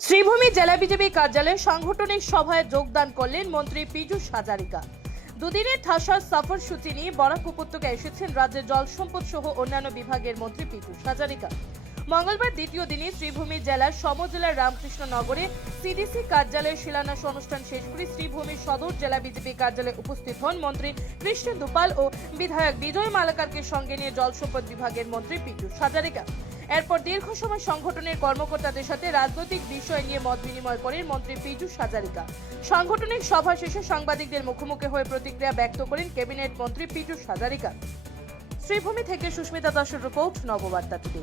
শ্রীভূমি জেলা বিজেপি কার্যালয়ে সাংগঠনিক সভায় যোগদান করলেন মন্ত্রী পীযূষ হাজারিকা। দুদিনের ঠাসা সফর সূচি নিয়ে বরাক উপত্যকা এসেছেন রাজ্যের জল সম্পদ সহ অন্যান্য বিভাগের মন্ত্রী পীযূষ হাজারিকা। মঙ্গলবার দ্বিতীয় দিনে শ্রীভূমি জেলার সমজেলার রামকৃষ্ণ নগরে সিডিসি কার্যালয়ের শিলান্যাস অনুষ্ঠান শেষ করে শ্রীভূমি সদর জেলা বিজেপি কার্যালয়ে উপস্থিত হন মন্ত্রী কৃষ্ণ দুপাল ও বিধায়ক বিজয় মালাকারকে সঙ্গে নিয়ে জল সম্পদ বিভাগের মন্ত্রী পীযূষ হাজারিকা। এরপর দীর্ঘ সময় সংগঠনের কর্মকর্তাদের সাথে রাজনৈতিক বিষয় নিয়ে মত বিনিময় করেন মন্ত্রী পীযূষ হাজারিকা। সাংগঠনিক সভা শেষে সাংবাদিকদের মুখোমুখি হয়ে প্রতিক্রিয়া ব্যক্ত করেন ক্যাবিনেট মন্ত্রী পীযূষ হাজারিকা। শ্রীভূমি থেকে সুস্মিতা দাসের রিপোর্ট, নববার্তা টুডে।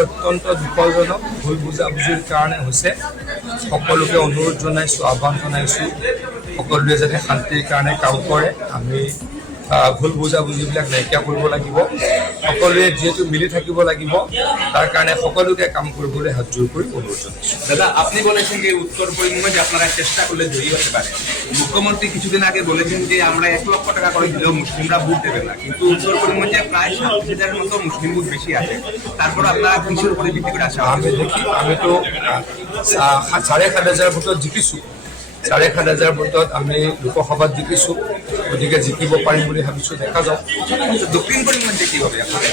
অত্যন্ত বিপদজনক ভুল বুজাবুজিৰ কাৰণে হৈছে সকলোকে অনুৰোধ জনাইছোঁ আহ্বান জনাইছোঁ সকলোৱে যাতে শান্তিৰ কাৰণে কাম কৰে আমি ভুল বুজাবুজিবিলাক নাইকিয়া কৰিব লাগিব। সকলোৱে যিহেতু মিলি থাকিব লাগিব তাৰ কাৰণে সকলোকে কাম কৰিবলৈ হাত জোৰ কৰি অনুৰোধ জনাইছোঁ। দাদা আপনি বলেছেন যে উত্তর পরিমে যে আপনারা চেষ্টা করলে জয়ী হতে পারে মুখ্যমন্ত্রী কিছুদিন আগে বলেছেন যে আমরা এক লক্ষ টাকা করে দিলেও মুসলিমরা ভোট দেবে না। কিন্তু উত্তর পরিমঞ্জে প্রায় সাত হাজারের মতো মুসলিম ভোট বেশি আছে তারপর আপনারা কিসের উপরে ভিত্তি করে আসা আমি দেখি আমিতো চাৰে সাত হাজাৰ ভোটত জিকিছোঁ চাৰে সাত হাজাৰ ভোটত আমি লোকসভাত জিকিছোঁ। গতিকে জিকিব পাৰিম বুলি ভাবিছোঁ, দেখা যাওক। দক্ষিণ পৰিমাণ কি আপনাদের